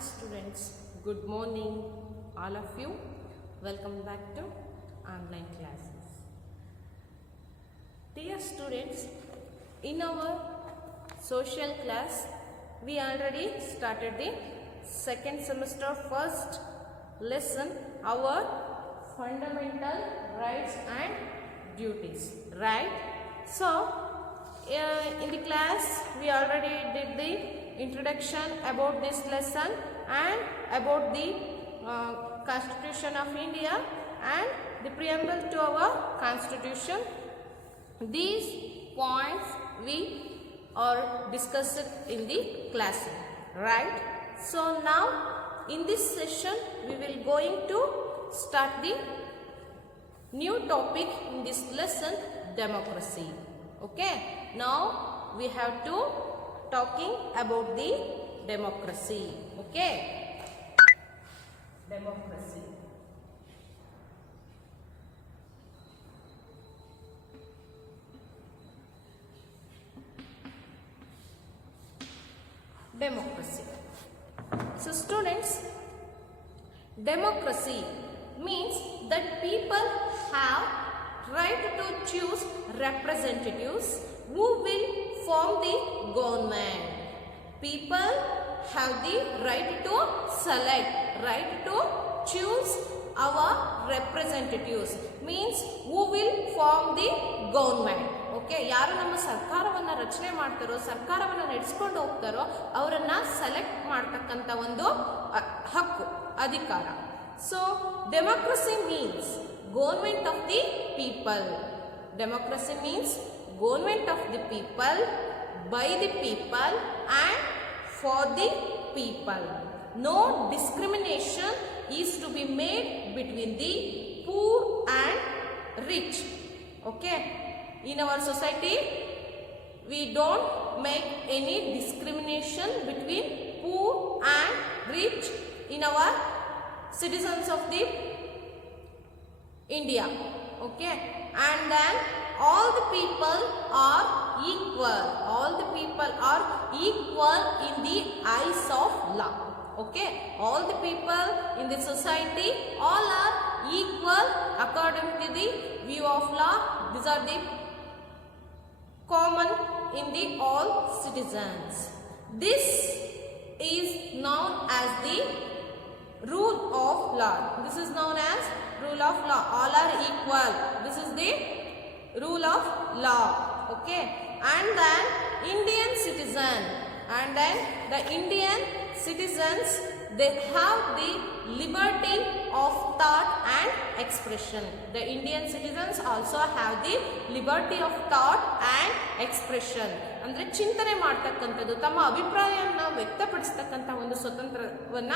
students, good morning all of you. Welcome back to online classes. Dear students, in our social class we already started the second semester first lesson, our fundamental rights and duties, right? So in the class we already did the introduction about this lesson and about the Constitution of India and the preamble to our Constitution. These points we are discussed in the class, right? So now in this session we will going to start the new topic in this lesson, democracy. Okay, now we have to talking about the democracy. Okay, democracy. Democracy. So students, democracy means that people have right to choose representatives who will form the government. People have the right to select, right to choose our representatives, means who will form the government. Okay, ಯಾರು ನಮ್ಮ ಸರ್ಕಾರವನ್ನು ರಚನೆ ಮಾಡ್ತಾರೋ, ಸರ್ಕಾರವನ್ನು ನಡೆಸ್ಕೊಂಡು ಹೋಗ್ತಾರೋ ಅವರನ್ನ select ಮಾಡ್ತಕ್ಕಂಥ ಒಂದು ಹಕ್ಕು, ಅಧಿಕಾರ. So democracy means government of the people. Democracy means government of the people, by the people and for the people. No discrimination is to be made between the poor and rich. Okay, in our society we don't make any discrimination between poor and rich in our citizens of the India. Okay, and then all the people are equal. All the people are equal in the eyes of law. Okay, all the people in the society, all are equal according to the view of law. These are the common in the all citizens. This is known as the rule of law. This is known as rule of law. All are equal. This is the rule of law. Okay, and then Indian citizen, and then the Indian citizens, they have the liberty of thought and expression. The Indian citizens also have the liberty of thought and expression. ಅಂದ್ರೆ ಚಿಂತನೆ ಮಾಡ್ತಕ್ಕಂಥದ್ದು, ತಮ್ಮ ಅಭಿಪ್ರಾಯವನ್ನು ವ್ಯಕ್ತಪಡಿಸ್ತಕ್ಕಂಥ ಒಂದು ಸ್ವತಂತ್ರವನ್ನ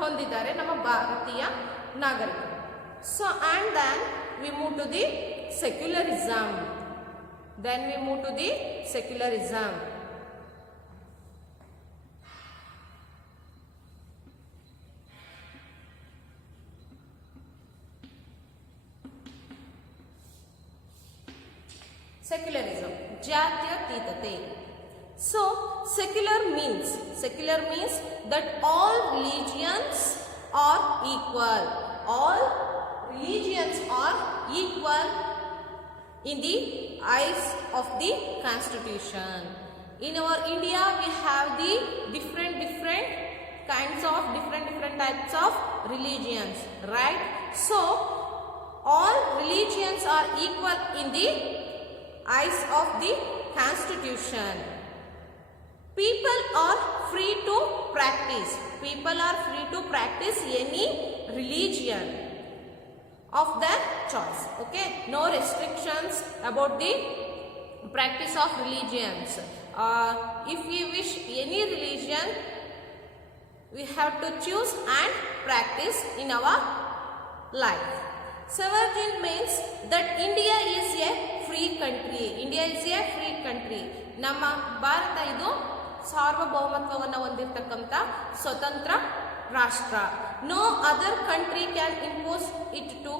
ಹೊಂದಿದ್ದಾರೆ ನಮ್ಮ ಭಾರತೀಯ ನಾಗರಿಕರು. So and then we move to the secularism. Then we move to the secularism. Secularism, ಜಾತ್ಯತೀತತೆ. So secular means that all religions are equal. All religions are equal in the eyes of the Constitution. In our India we have the different kinds of different types of religions, right? So all religions are equal in the eyes of the Constitution. People are free to practice. People are free to practice any religion of their choice. Okay, no restrictions about the practice of religions. If we wish any religion, we have to choose and practice in our life. Sovereign means that India is a free country. India is a free country. ನಮ್ಮ ಭಾರತ ಇದು ಸಾರ್ವಭೌಮತ್ವವನ್ನು ಹೊಂದಿರತಕ್ಕಂಥ ಸ್ವತಂತ್ರ ರಾಷ್ಟ್ರ. No other country can impose it to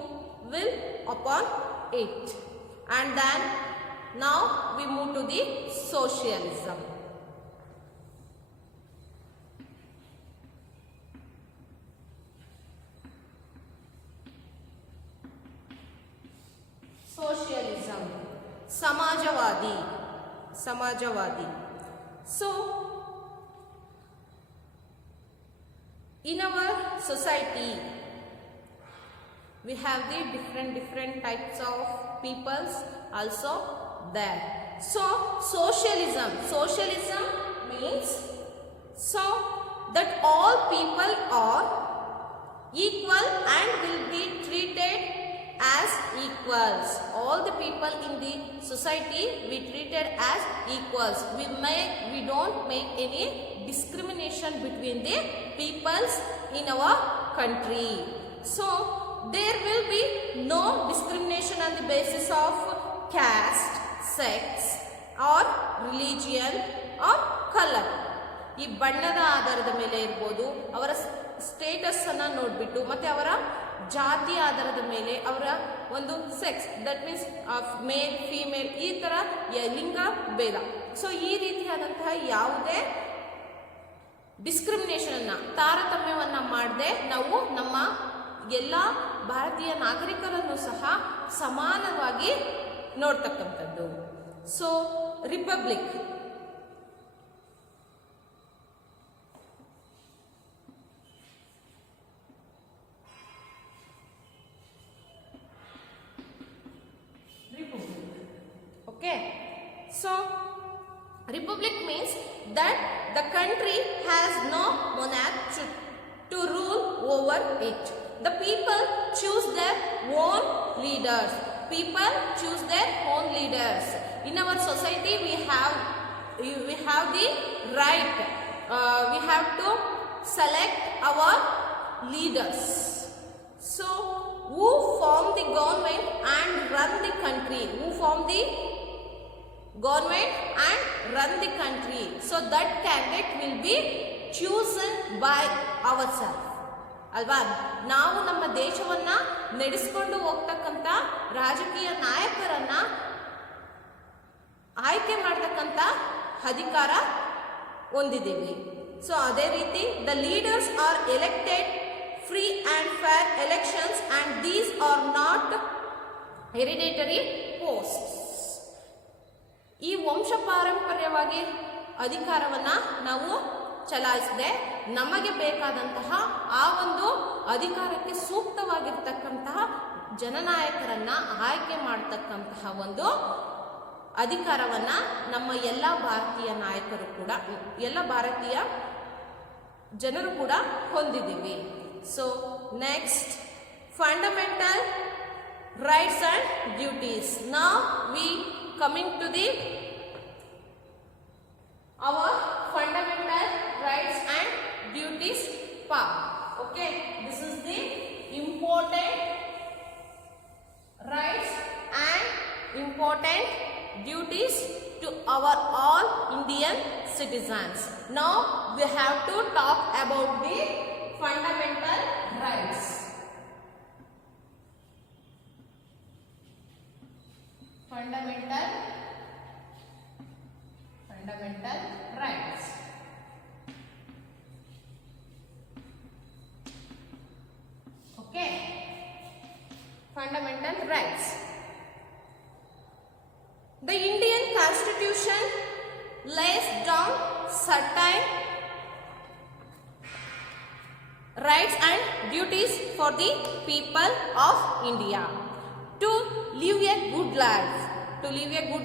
will upon it. And then now we move to the socialism. samajawadi. Samajawadi. So in our society we have the different types of peoples also there. So socialism means so that all people are equal and will be treated as equals. All the people in the society we treated as equals. We don't make any discrimination between the peoples in our country. So there will be no discrimination on the basis of caste, sex or religion or color. ಈ ಬಣ್ಣದ ಆಧಾರದ ಮೇಲೆ ಇರ್ಬೋದು, ಅವರ status ಅನ್ನ ನೋಡ್ಬಿಟ್ಟು ಮತ್ತೆ ಅವರ ಜಾತಿ ಆಧಾರದ ಮೇಲೆ ಅವರ ಒಂದು sex that means mail female ಈ ತರ ಲಿಂಗ ಭೇದ. ಸೊ ಈ ರೀತಿಯಾದಂತಹ ಯಾವುದೇ ಡಿಸ್ಕ್ರಿಮಿನೇಷನ್ ಅನ್ನ ತಾರತಮ್ಯವನ್ನ ಮಾಡದೆ ನಾವು ನಮ್ಮ ಎಲ್ಲ ಭಾರತೀಯ ನಾಗರಿಕರನ್ನು ಸಹ ಸಮಾನವಾಗಿ ನೋಡ್ತಕ್ಕಂಥದ್ದು. So republic okay. So republic means that the country has no monarch to rule over it. The people choose their own leaders. People choose their own leaders. In our society we have the right. We have to select our leaders. So who form the government and run the country? Who form the government and run the country? So that candidate will be chosen by ourselves. ಅಲ್ವಾ? ನಾವು ನಮ್ಮ ದೇಶವನ್ನ ನಡೆಸಿಕೊಂಡು ಹೋಗ್ತಕ್ಕಂಥ ರಾಜಕೀಯ ನಾಯಕರನ್ನ ಆಯ್ಕೆ ಮಾಡತಕ್ಕಂಥ ಅಧಿಕಾರ ಹೊಂದಿದ್ದೀವಿ. ಸೊ ಅದೇ ರೀತಿ the leaders are elected free and fair elections and these are not hereditary posts. ಈ ವಂಶ ಪಾರಂಪರ್ಯವಾಗಿ ಅಧಿಕಾರವನ್ನ ನಾವು ಚಲಾಯಿಸದೆ ನಮಗೆ ಬೇಕಾದಂತಹ ಆ ಒಂದು ಅಧಿಕಾರಕ್ಕೆ ಸೂಕ್ತವಾಗಿರ್ತಕ್ಕಂತಹ ಜನನಾಯಕರನ್ನ ಆಯ್ಕೆ ಮಾಡತಕ್ಕಂತಹ ಒಂದು ಅಧಿಕಾರವನ್ನ ನಮ್ಮ ಎಲ್ಲ ಭಾರತೀಯ ನಾಯಕರು ಕೂಡ ಎಲ್ಲ ಭಾರತೀಯ ಜನರು ಕೂಡ ಹೊಂದಿದ್ದೀವಿ. So next, fundamental rights and duties. Now we coming to the our fundamental rights and duties part. Okay, this is the important rights and important duties to our all Indian citizens. Now we have to talk about the fundamental rights. Fundamental rights. Okay. Fundamental rights. The Indian Constitution lays down certain rights and duties for the people of India to live a good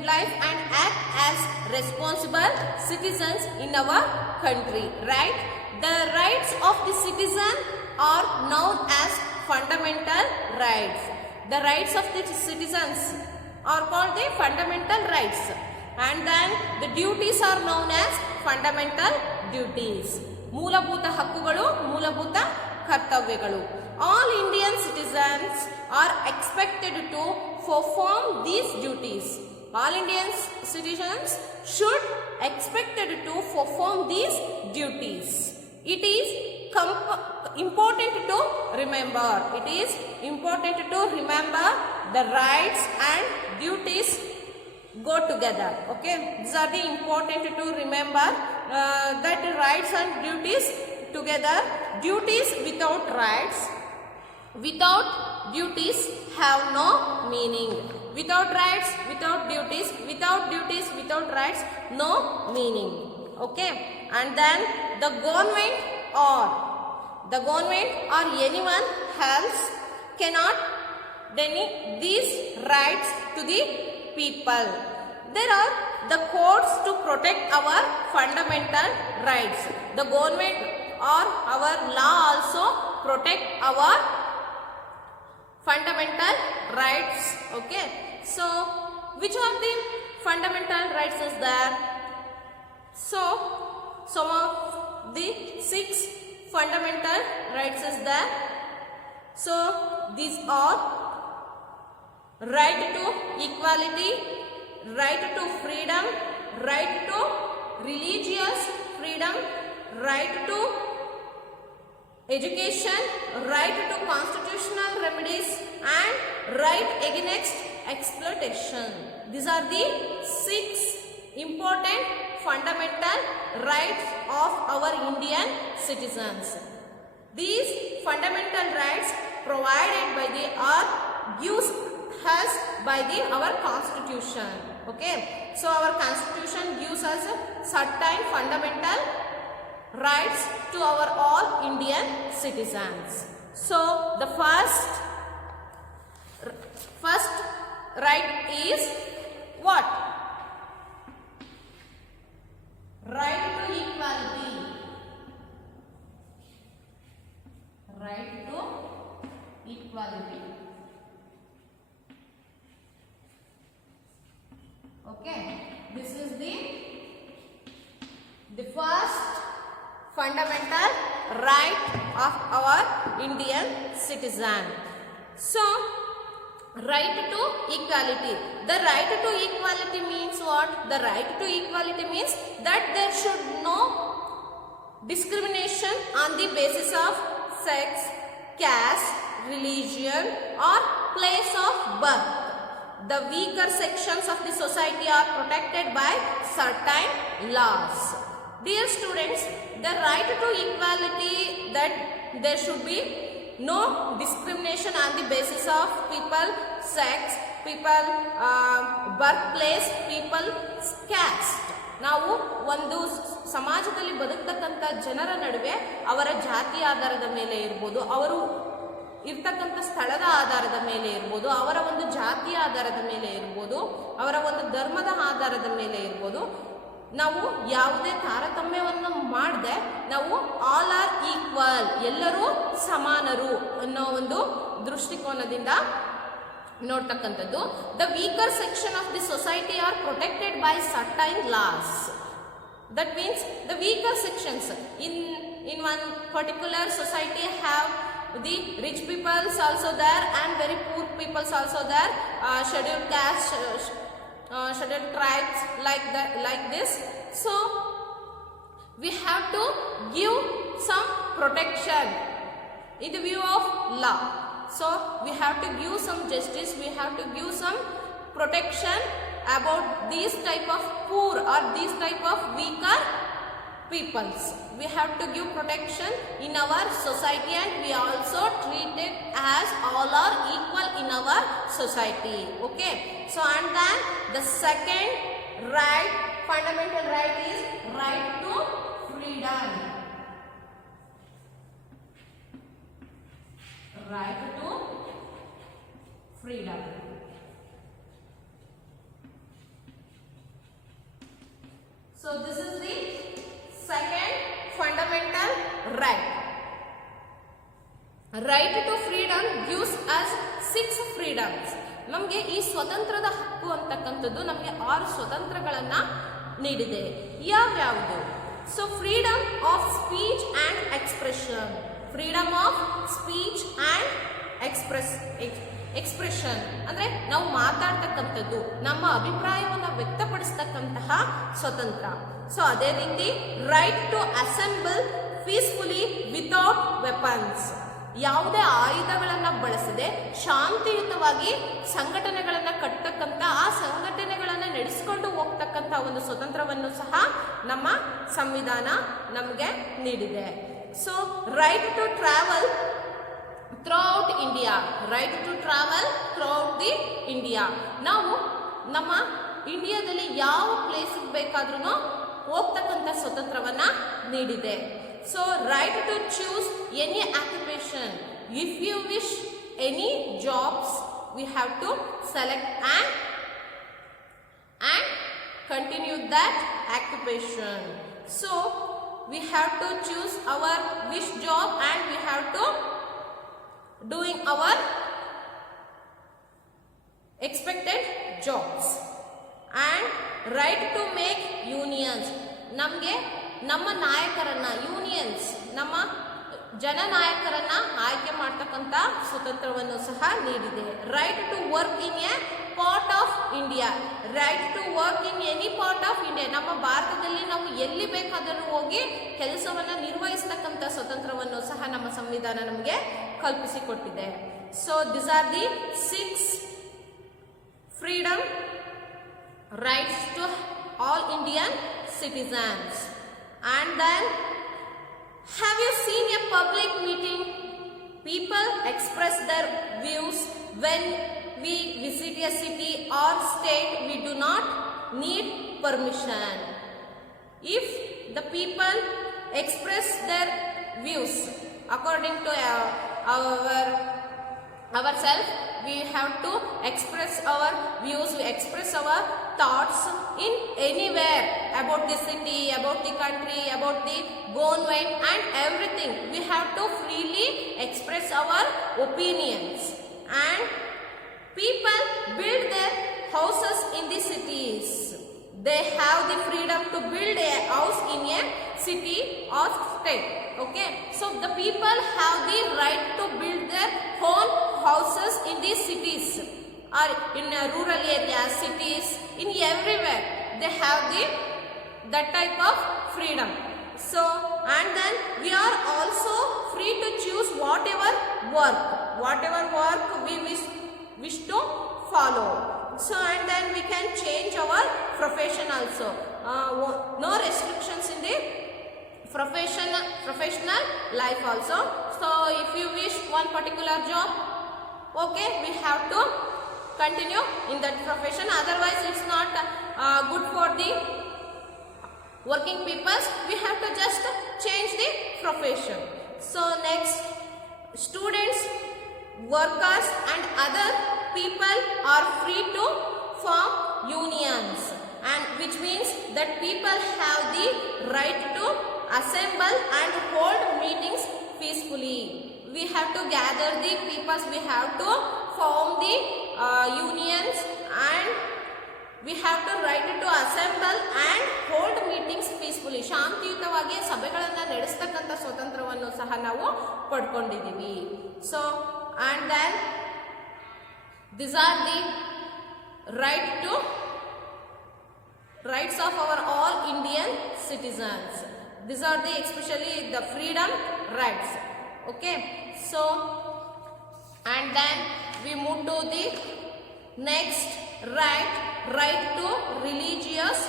life, and act as responsible citizens in our country. Right? The rights of the citizen are known as fundamental rights. The rights of the citizens are called the fundamental rights, and then the duties are known as fundamental duties. ಮೂಲಭೂತ ಹಕ್ಕುಗಳು, ಮೂಲಭೂತ ಕರ್ತವ್ಯಗಳು. All Indian citizens are expected to perform these duties. All Indian citizens should expected to perform these duties. It is important to remember. It is important to remember the rights and duties go together. Okay, these are the important to remember that rights and duties together. Duties without rights, without duties have no meaning. Without rights, without duties, without duties, without rights, no meaning. Okay, and then the government or anyone else cannot deny these rights to the people. There are the courts to protect our fundamental rights. The government or our law also protect our fundamental rights. Okay, so which of the fundamental rights is there? So some of the 6 fundamental rights is there. So these are right to equality, right to freedom, right to religious freedom, right to education, right to constitutional remedies, and right against exploitation. These are the 6 important fundamental rights of our Indian citizens. These fundamental rights provided by the gives us by our constitution. Okay, so our constitution gives us certain fundamental rights to our all Indian citizens. So the first right is what? Right to equality. Right to equality. Okay, this is the first fundamental right of our Indian citizen. So right to equality. The right to equality means what? The right to equality means that there should no discrimination on the basis of sex, caste, religion, or place of birth. The weaker sections of the society are protected by certain laws. Dear students, the right to equality, that there should be no discrimination on the basis of people, sex, people, birthplace, people, caste. ನಾವು ಒಂದು ಸಮಾಜದಲ್ಲಿ ಬದುಕತಕ್ಕಂಥ ಜನರ ನಡುವೆ ಅವರ ಜಾತಿ ಆಧಾರದ ಮೇಲೆ ಇರ್ಬೋದು, ಅವರು ಇರ್ತಕ್ಕಂಥ ಸ್ಥಳದ ಆಧಾರದ ಮೇಲೆ ಇರ್ಬೋದು, ಅವರ ಒಂದು ಜಾತಿಯ ಆಧಾರದ ಮೇಲೆ ಇರ್ಬೋದು, ಅವರ ಒಂದು ಧರ್ಮದ ಆಧಾರದ ಮೇಲೆ ಇರ್ಬೋದು, ನಾವು ಯಾವುದೇ ತಾರತಮ್ಯವನ್ನು ಮಾಡದೆ ನಾವು ಆಲ್ ಆರ್ ಈಕ್ವಲ್, ಎಲ್ಲರೂ ಸಮಾನರು ಅನ್ನೋ ಒಂದು ದೃಷ್ಟಿಕೋನದಿಂದ ನೋಡ್ತಕ್ಕಂಥದ್ದು. The weaker section of the society are protected by certain laws. That means the weaker sections in one particular society have the rich peoples also there and very poor peoples also there, scheduled caste, scheduled tribes, like this. So we have to give some protection in the view of law. So we have to give some justice, we have to give some protection about these type of poor or these type of weaker peoples. We have to give protection in our society, and we also treat it as all are equal in our society. Okay, so and then the second right, fundamental right, is right to freedom. Right to freedom. So this is the second fundamental right. Right to freedom gives us 6 freedoms. ನಮಗೆ ಈ ಸ್ವತಂತ್ರದ ಹಕ್ಕು ಅಂತಕ್ಕಂಥದ್ದು ನಮಗೆ 6 ಸ್ವತಂತ್ರಗಳನ್ನ ನೀಡಿದೆ. ಯಾವ್ಯಾವುದು? So freedom of speech and expression. Freedom of speech and expression ಅಂದರೆ ನಾವು ಮಾತಾಡ್ತಕ್ಕಂಥದ್ದು, ನಮ್ಮ ಅಭಿಪ್ರಾಯವನ್ನು ವ್ಯಕ್ತಪಡಿಸ್ತಕ್ಕಂತಹ ಸ್ವತಂತ್ರ. ಸೊ ಅದೇ ರೀತಿ right to assemble peacefully without weapons. ಯಾವುದೇ ಆಯುಧಗಳನ್ನು ಬಳಸದೆ ಶಾಂತಿಯುತವಾಗಿ ಸಂಘಟನೆಗಳನ್ನು ಕಟ್ಟತಕ್ಕಂಥ, ಆ ಸಂಘಟನೆಗಳನ್ನು ನಡೆಸಿಕೊಂಡು ಹೋಗ್ತಕ್ಕಂಥ ಒಂದು ಸ್ವತಂತ್ರವನ್ನು ಸಹ ನಮ್ಮ ಸಂವಿಧಾನ ನಮಗೆ ನೀಡಿದೆ. So right to travel throughout India, right to travel throughout the India. ನಾವು ನಮ್ಮ ಇಂಡಿಯಾದಲ್ಲಿ ಯಾವ ಪ್ಲೇಸಿಗೆ ಬೇಕಾದ್ರೂ ಹೋಗ್ತಕ್ಕಂಥ ಸ್ವತಂತ್ರವನ್ನ ನೀಡಿದೆ. So right to choose any occupation. If you wish any jobs we have to select and continue that occupation. So we have to choose our wish job and we have to doing our expected jobs. And right to make unions. ನಮಗೆ ನಮ್ಮ ನಾಯಕರನ್ನ, unions, ನಮ್ಮ ಜನನಾಯಕರನ್ನ ಆಯ್ಕೆ ಮಾಡ್ತಕ್ಕಂಥ ಸ್ವತಂತ್ರವನ್ನು ಸಹ ನೀಡಿದೆ. Right to work in a part of India. Right to work in any part of India. ನಮ್ಮ ಭಾರತದಲ್ಲಿ ನಾವು ಎಲ್ಲಿ ಬೇಕಾದರೂ ಹೋಗಿ ಕೆಲಸವನ್ನು ನಿರ್ವಹಿಸತಕ್ಕಂಥ ಸ್ವತಂತ್ರವನ್ನು ಸಹ ನಮ್ಮ ಸಂವಿಧಾನ ನಮಗೆ ಕಲ್ಪಿಸಿಕೊಟ್ಟಿದೆ. So this are the 6 freedom rights to all Indian citizens. And then, have you seen a public meeting? People express their views when we visit a city or state. We do not need permission. If the people express their views according to ourselves, we have to express our views, we express our thoughts in anywhere about the city, about the country, about the government and everything. We have to freely express our opinions. And people build their houses in the cities. They have the freedom to build a house in a city or state. Okay, so the people have the right to build their own houses in these cities or in rural areas, cities, in everywhere. They have that type of freedom. So, and then we are also free to choose whatever work we wish to follow. So, and then we can change our profession also. No restrictions in the professional life also. So if you wish one particular job, okay, we have to continue in that profession, otherwise it's not good for the working people. We have to just change the profession. So next, students, workers and other people are free to form unions, and which means that people have the right to assemble and hold meetings peacefully. We have to gather the peoples, we have to form the unions, and we have to right to assemble and hold meetings peacefully. ಶಾಂತಿಯುತವಾಗಿ ಸಭೆಗಳನ್ನು ನಡೆಸತಕ್ಕಂಥ ಸ್ವತಂತ್ರವನ್ನು ಸಹ ನಾವು ಪಡ್ಕೊಂಡಿದ್ದೀವಿ. So and then these are the rights of our all Indian citizens. These are the especially the freedom rights. Okay, so and then we move to the next right to religious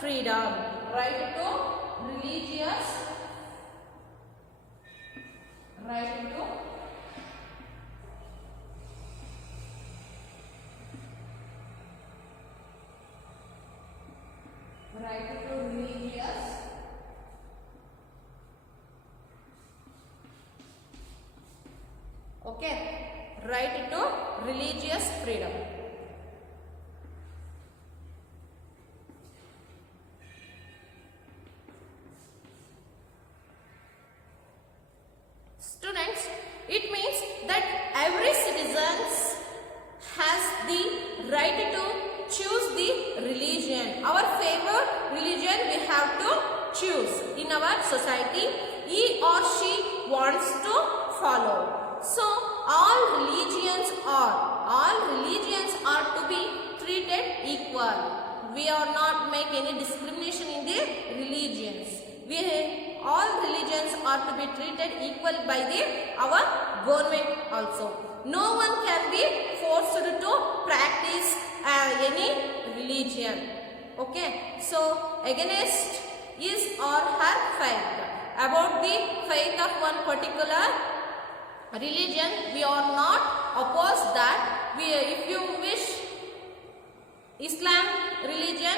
freedom. Right to religious okay, right to religious freedom. Students, it means that every citizen has the right to choose the religion. Our favorite religion we have to choose in our society. He or she wants to follow. So all religions are to be treated equal. We are not make any discrimination in the religions. All religions are to be treated equal by our government also. No one can be forced to practice any religion. Okay, so against his or her faith, about the faith of one particular religion, we are not opposed that if you wish Islam religion,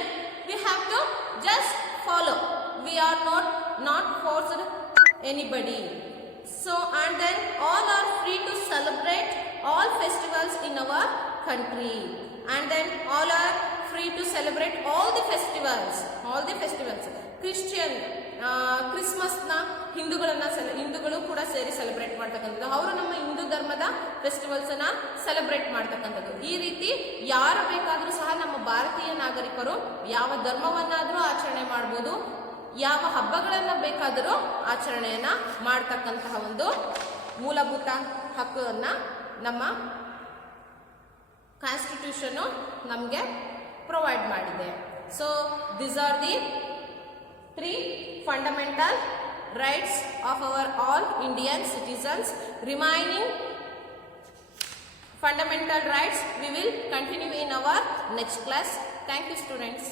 we have to just follow. We are not forced anybody. So and then all are free to celebrate all festivals in our country, and then all are free to celebrate all the festivals. Christian ಕ್ರಿಸ್ಮಸ್ನ ಹಿಂದೂಗಳು ಕೂಡ ಸೇರಿ celebrate ಮಾಡ್ತಕ್ಕಂಥದ್ದು, ಅವರು ನಮ್ಮ ಹಿಂದೂ ಧರ್ಮದ festivals ಅನ್ನ celebrate ಮಾಡ್ತಕ್ಕಂಥದ್ದು. ಈ ರೀತಿ ಯಾರು ಬೇಕಾದರೂ ಸಹ ನಮ್ಮ ಭಾರತೀಯ ನಾಗರಿಕರು ಯಾವ ಧರ್ಮವನ್ನಾದರೂ ಆಚರಣೆ ಮಾಡ್ಬೋದು, ಯಾವ ಹಬ್ಬಗಳನ್ನ ಬೇಕಾದರೂ ಆಚರಣೆಯನ್ನ ಮಾಡ್ತಕ್ಕಂತಹ ಒಂದು ಮೂಲಭೂತ ಹಕ್ಕನ್ನ ನಮ್ಮ ಕಾನ್ಸ್ಟಿಟ್ಯೂಷನ್ ನಮಗೆ ಪ್ರೊವೈಡ್ ಮಾಡಿದೆ. So these are the 3 fundamental rights of our all Indian citizens. Remaining fundamental rights we will continue in our next class. Thank you, students.